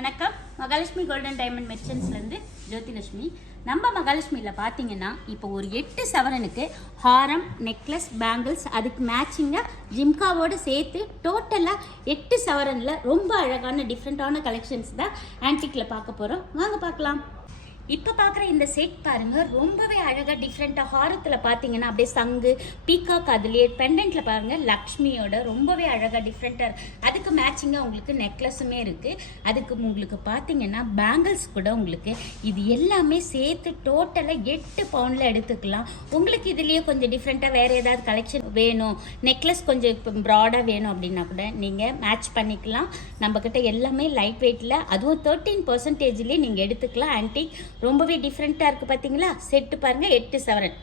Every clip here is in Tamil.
வணக்கம். மகாலட்சுமி கோல்டன் டைமண்ட் மெர்ச்சன்ட்ஸ்லேருந்து ஜோதிலட்சுமி. நம்ம மகாலட்சுமியில் பார்த்தீங்கன்னா இப்போ ஒரு 8 சவரனுக்கு ஹாரம், நெக்லஸ், பேங்கிள்ஸ், அதுக்கு மேட்சிங்காக ஜிம்காவோடு சேர்த்து டோட்டலாக 8 சவரனில் ரொம்ப அழகான டிஃப்ரெண்ட்டான கலெக்ஷன்ஸ் தான் ஆன்டிக்கில் பார்க்க போகிறோம். வாங்க பார்க்கலாம். இப்போ பார்க்குற இந்த செட் பாருங்கள், ரொம்பவே அழகாக டிஃப்ரெண்ட்டாக. ஹாரத்தில் பார்த்தீங்கன்னா அப்படியே சங்கு, பீகாக், அதுலேயே பெண்டன்ட்டில் பாருங்கள் லக்ஷ்மியோட ரொம்பவே அழகாக டிஃப்ரெண்ட்டாக. அதுக்கு மேட்சிங்காக உங்களுக்கு நெக்லஸுமே இருக்குது. அதுக்கு உங்களுக்கு பார்த்தீங்கன்னா பேங்கிள்ஸ் கூட உங்களுக்கு இது எல்லாமே சேர்த்து டோட்டலாக 8 பவுண்டில் எடுத்துக்கலாம். உங்களுக்கு இதுலேயே கொஞ்சம் டிஃப்ரெண்ட்டாக வேறு ஏதாவது கலெக்ஷன் வேணும், நெக்லஸ் கொஞ்சம் இப்போ ப்ராடாக வேணும் அப்படின்னா கூட நீங்கள் மேட்ச் பண்ணிக்கலாம். நம்மக்கிட்ட எல்லாமே லைட் வெயிட்டில், அதுவும் 13% நீங்கள் எடுத்துக்கலாம். ஆன்டிக் ரொம்பவே டிஃப்ரெண்ட்டாக இருக்குது. பார்த்தீங்களா, செட்டு பாருங்கள் 8 சவரன்.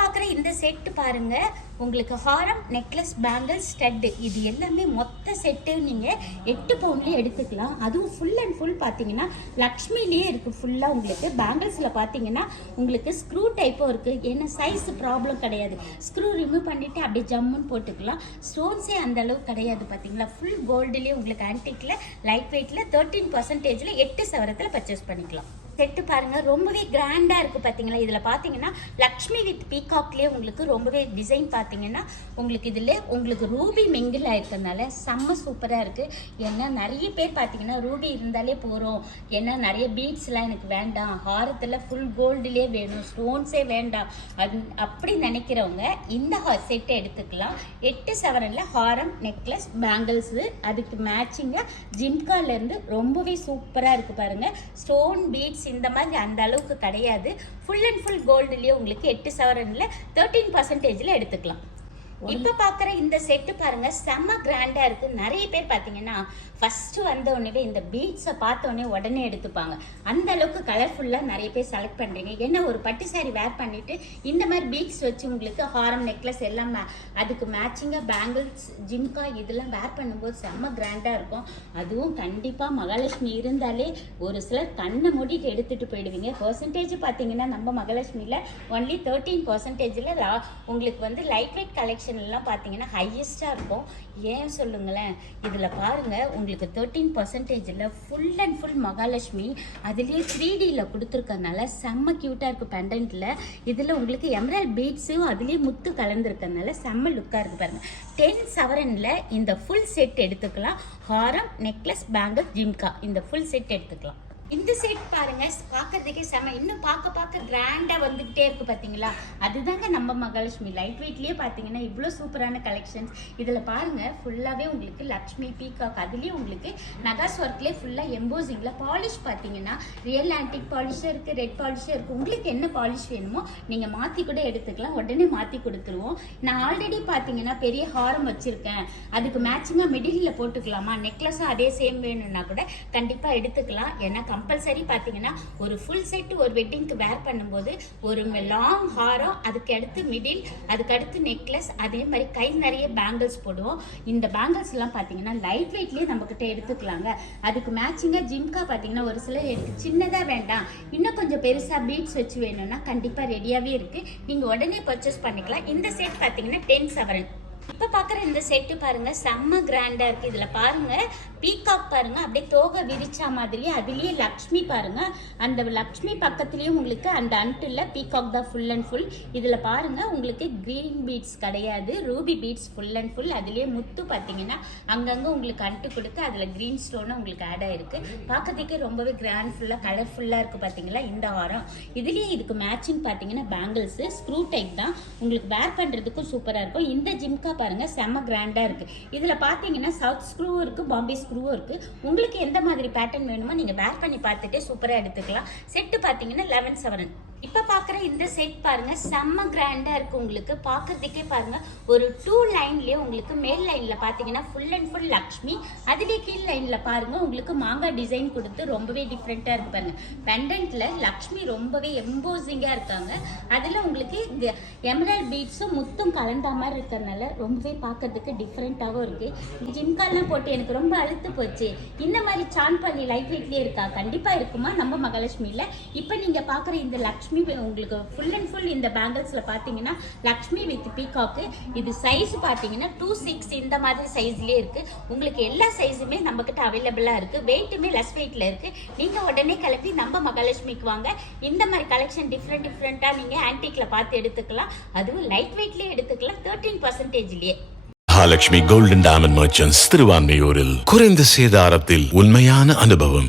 பார்க்குற இந்த செட்டு பாருங்கள், உங்களுக்கு ஹாரம், நெக்லஸ், பேங்கிள்ஸ், ஸ்டட்டு இது எல்லாமே மொத்த செட்டு நீங்கள் 8 பவுண்ட்லேயே எடுத்துக்கலாம். அதுவும் ஃபுல் அண்ட் ஃபுல் பார்த்தீங்கன்னா லக்ஷ்மிலேயே இருக்குது. ஃபுல்லாக உங்களுக்கு பேங்கிள்ஸில் பார்த்தீங்கன்னா உங்களுக்கு ஸ்க்ரூ டைப்பும் இருக்குது. ஏன்னா சைஸ் ப்ராப்ளம் கிடையாது. ஸ்க்ரூ ரிமூவ் பண்ணிவிட்டு அப்படியே ஜம்முன்னு போட்டுக்கலாம். ஸ்டோன்ஸே அந்த அளவு கிடையாது. பார்த்தீங்களா, ஃபுல் கோல்டுலேயே உங்களுக்கு ஆன்டிக்கில் லைட் வெயிட்டில் 13% 8 சவரத்தில் பர்ச்சேஸ் பண்ணிக்கலாம். செட்டு பாருங்கள், ரொம்பவே கிராண்டாக இருக்குது. பார்த்தீங்களா, இதில் பார்த்தீங்கன்னா லக்ஷ்மி வித் பீகாக்லேயே உங்களுக்கு ரொம்பவே டிசைன் பார்த்தீங்கன்னா உங்களுக்கு இதில் உங்களுக்கு ரூபி மிங்கிள் ஆயிருக்கிறதுனால செம்ம சூப்பராக இருக்குது. ஏன்னா நிறைய பேர் பார்த்தீங்கன்னா ரூபி இருந்தாலே போகிறோம், ஏன்னா நிறைய பீட்ஸ்லாம் எனக்கு வேண்டாம், ஹாரத்தில் ஃபுல் கோல்டுலேயே வேணும், ஸ்டோன்ஸே வேண்டாம் அது அப்படி நினைக்கிறவங்க இந்த செட்டை எடுத்துக்கலாம். 8 சவரனில் ஹாரம், நெக்லஸ், பேங்கிள்ஸு, அதுக்கு மேட்சிங்காக ஜிம்காலேருந்து ரொம்பவே சூப்பராக இருக்குது. பாருங்கள், ஸ்டோன் பீட்ஸ் இந்த மாதிரி அந்த அளவுக்கு கிடையாது. ஃபுல் அண்ட் ஃபுல் கோல்டுலேயே உங்களுக்கு 8 சவரனில் 13% எடுத்துக்கலாம். இப்போ பார்க்குற இந்த செட்டு பாருங்க, செம்ம கிராண்டாக இருக்குது. நிறைய பேர் பார்த்தீங்கன்னா ஃபஸ்ட்டு வந்த உடனே இந்த பீட்ஸை பார்த்த உடனே எடுத்துப்பாங்க. அந்த அளவுக்கு கலர்ஃபுல்லாக நிறைய பேர் செலக்ட் பண்ணுறீங்க. ஏன்னா ஒரு பட்டு சாரி வேர் பண்ணிவிட்டு இந்த மாதிரி பீட்ஸ் வச்சு உங்களுக்கு ஹாரம், நெக்லஸ் எல்லாம் அதுக்கு மேட்சிங்காக பேங்கிள்ஸ், ஜிம்கா இதெல்லாம் வேர் பண்ணும்போது செம்ம கிராண்டாக இருக்கும். அதுவும் கண்டிப்பாக மகாலட்சுமி இருந்தாலே ஒரு சிலர் கண்ணை மூடிட்டு எடுத்துகிட்டு போயிடுவீங்க. பர்சன்டேஜ் பார்த்தீங்கன்னா நம்ம மகாலட்சுமியில் ஒன்லி 13% உங்களுக்கு வந்து லைட் வெயிட் கலெக்ஷன் எல்லாம் பார்த்தீங்கன்னா ஹையஸ்டாக இருக்கும். ஏன் சொல்லுங்களேன், இதில் பாருங்கள் உங்களுக்கு 13% ஃபுல் அண்ட் ஃபுல் மகாலட்சுமி, அதுலேயே 3Dயில் கொடுத்துருக்கறனால செம்ம க்யூட்டாக இருக்குது. பெண்டன்ட்டில் இதில் உங்களுக்கு எமரல் பீட்ஸும் அதுலேயே முத்து கலந்துருக்கறனால செம்ம லுக்காக இருக்குது. பாருங்கள், 10 சவரனில் இந்த ஃபுல் செட் எடுத்துக்கலாம். ஹாரம், நெக்லஸ், பேங்கிள், ஜிம்கா இந்த ஃபுல் செட் எடுத்துக்கலாம். இந்த செட் பாருங்க, பார்க்கறதுக்கே செம, இன்னும் பார்க்க கிராண்டாக வந்துகிட்டே இருக்கு. பார்த்தீங்களா, அதுதாங்க நம்ம மகாலட்சுமி. லைட் வெயிட்லேயே பார்த்தீங்கன்னா இவ்வளோ சூப்பரான கலெக்ஷன்ஸ். இதில் பாருங்க, ஃபுல்லாகவே உங்களுக்கு லக்ஷ்மி, பீகாக், அதுலேயே உங்களுக்கு நகாஸ் ஒர்க்லேயே ஃபுல்லாக எம்போசிங்கில் பாலிஷ் பார்த்தீங்கன்னா ரியல் ஆன்டிக் பாலிஷும் இருக்குது, ரெட் பாலிஷும் இருக்குது. உங்களுக்கு என்ன பாலிஷ் வேணுமோ நீங்கள் மாற்றி கூட எடுத்துக்கலாம். உடனே மாற்றி கொடுத்துருவோம். நான் ஆல்ரெடி பார்த்தீங்கன்னா பெரிய ஹாரம் வச்சுருக்கேன், அதுக்கு மேட்சிங்காக மிடிலில் போட்டுக்கலாமா, நெக்லஸும் அதே சேம் வேணும்னா கூட கண்டிப்பாக எடுத்துக்கலாம். ஏன்னா கம்பல்சரி பார்த்தீங்கன்னா ஒரு ஃபுல் செட் ஒரு வெட்டிங்க்கு வேர் பண்ணும்போது ஒரு லாங் ஹாரம், அதுக்கு அடுத்து மிடில், அதுக்கு அடுத்து நெக்லஸ், அதே மாதிரி கை நிறைய பேங்கிள்ஸ் போடுவோம். இந்த பேங்கிள்ஸ் எல்லாம் பார்த்தீங்கன்னா லைட் வெயிட்லேயே நம்மக்கிட்ட எடுத்துக்கலாங்க. அதுக்கு மேட்சிங்காக ஜிம்கா பார்த்தீங்கன்னா ஒரு சிலர் எனக்கு சின்னதாக வேண்டாம், இன்னும் கொஞ்சம் பெருசாக பீட்ஸ் வச்சு வேணும்னா கண்டிப்பாக ரெடியாகவே இருக்குது, நீங்கள் உடனே பர்ச்சேஸ் பண்ணிக்கலாம். இந்த செட் பார்த்தீங்கன்னா 10 சவரன். இப்போ பார்க்குற இந்த செட்டு பாருங்கள், செம்ம கிராண்டாக இருக்குது. இதில் பாருங்கள் பீகாக் பாருங்கள், அப்படியே தோகை விரிச்சா மாதிரியே அதுலேயே லக்ஷ்மி பாருங்கள், அந்த லக்ஷ்மி பக்கத்துலேயும் உங்களுக்கு அந்த அன்ட்டில் பீகாக் தான் ஃபுல் அண்ட் ஃபுல். இதில் பாருங்கள் உங்களுக்கு க்ரீன் பீட்ஸ் கிடையாது, ruby beads full and full. அதுலேயே முத்து பார்த்தீங்கன்னா அங்கங்கே உங்களுக்கு அன்ட்டு கொடுத்து அதில் க்ரீன் ஸ்டோனும் உங்களுக்கு ஆட் ஆகிருக்கு. பார்க்கறதுக்கே ரொம்பவே கிராண்ட் ஃபுல்லாக கலர்ஃபுல்லாக இருக்குது. பார்த்தீங்களா இந்த ஹாரம், இதுலேயே இதுக்கு மேட்சிங் பார்த்தீங்கன்னா பேங்கிள்ஸு ஸ்க்ரூ டைப் தான், உங்களுக்கு வேர் பண்ணுறதுக்கும் சூப்பராக இருக்கும். இந்த ஜிம்கா பாருங்க, செம்ம கிராண்டாக இருக்குது. இதில் பார்த்தீங்கன்னா சவுத் ஸ்க்ரூவும் இருக்குது, பாம்பே ஸ்க்ரூவும் இருக்குது. உங்களுக்கு எந்த மாதிரி பேட்டர்ன் வேணுமோ நீங்கள் வேர் பண்ணி பார்த்துட்டு சூப்பராக எடுத்துக்கலாம். செட்டு பார்த்தீங்கன்னா 11 சவரன். இப்போ பார்க்குற இந்த செட் பாருங்கள், செம்ம கிராண்டாக இருக்குது. உங்களுக்கு பார்க்குறதுக்கே பாருங்கள் ஒரு 2 லைன்லேயே உங்களுக்கு மேல் லைனில் பார்த்தீங்கன்னா ஃபுல் அண்ட் ஃபுல் லக்ஷ்மி, அதுலேயே கீழ் லைனில் பாருங்கள் உங்களுக்கு மாங்காய் டிசைன் கொடுத்து ரொம்பவே டிஃப்ரெண்ட்டாக இருக்குது. பாருங்கள், பெண்டன்ட்டில் லக்ஷ்மி ரொம்பவே எம்போசிங்காக இருக்காங்க. அதில் உங்களுக்கு இந்த எமரல் பீட்ஸும் முத்தும் கலந்த மாதிரி இருக்கிறதுனால ரொம்பவே பார்க்கறதுக்கு டிஃப்ரெண்ட்டாகவும் இருக்குது. ஜிம்காலாம் போட்டு எனக்கு ரொம்ப அழுத்து போச்சு, இந்த மாதிரி சான் பண்ணி லைட் வெயிட்லேயே இருக்கா, கண்டிப்பாக இருக்குமா நம்ம மகாலட்சுமியில். இப்போ நீங்கள் பார்க்குற இந்த லக்ஷ்மி லக்ஷ்மி உங்களுக்கு ஃபுல் அண்ட் ஃபுல் இந்த பேங்கிள்ஸ்ல பாத்தீங்கன்னா லக்ஷ்மி வித் பீகாக்கு. இது சைஸ் பாத்தீங்கன்னா 2-6 இந்த மாதிரி சைஸ்லயே இருக்கு. உங்களுக்கு எல்லா சைஸுமே நம்ம கிட்ட அவைலபிளா இருக்கு. வெயிட்டுமே லெஸ் வெயிட்ல இருக்கு. நீங்க உடனே கிளம்பி நம்ம மகாலட்சுமிக்கு வாங்க. இந்த மாதிரி கலெக்ஷன் டிஃப்ரெண்டா நீங்க ஆன்டிக்ல பார்த்து எடுத்துக்கலாம். அதுவும் லைட் வெயிட்லயே எடுத்துக்கலாம் 13%லயே. மகாலட்சுமி கோல்டன் டைமண்ட் மர்ச்சன்ட்ஸ் திருவான்மியூரில் குறைந்த சேதாரத்தில் உண்மையான அனுபவம்.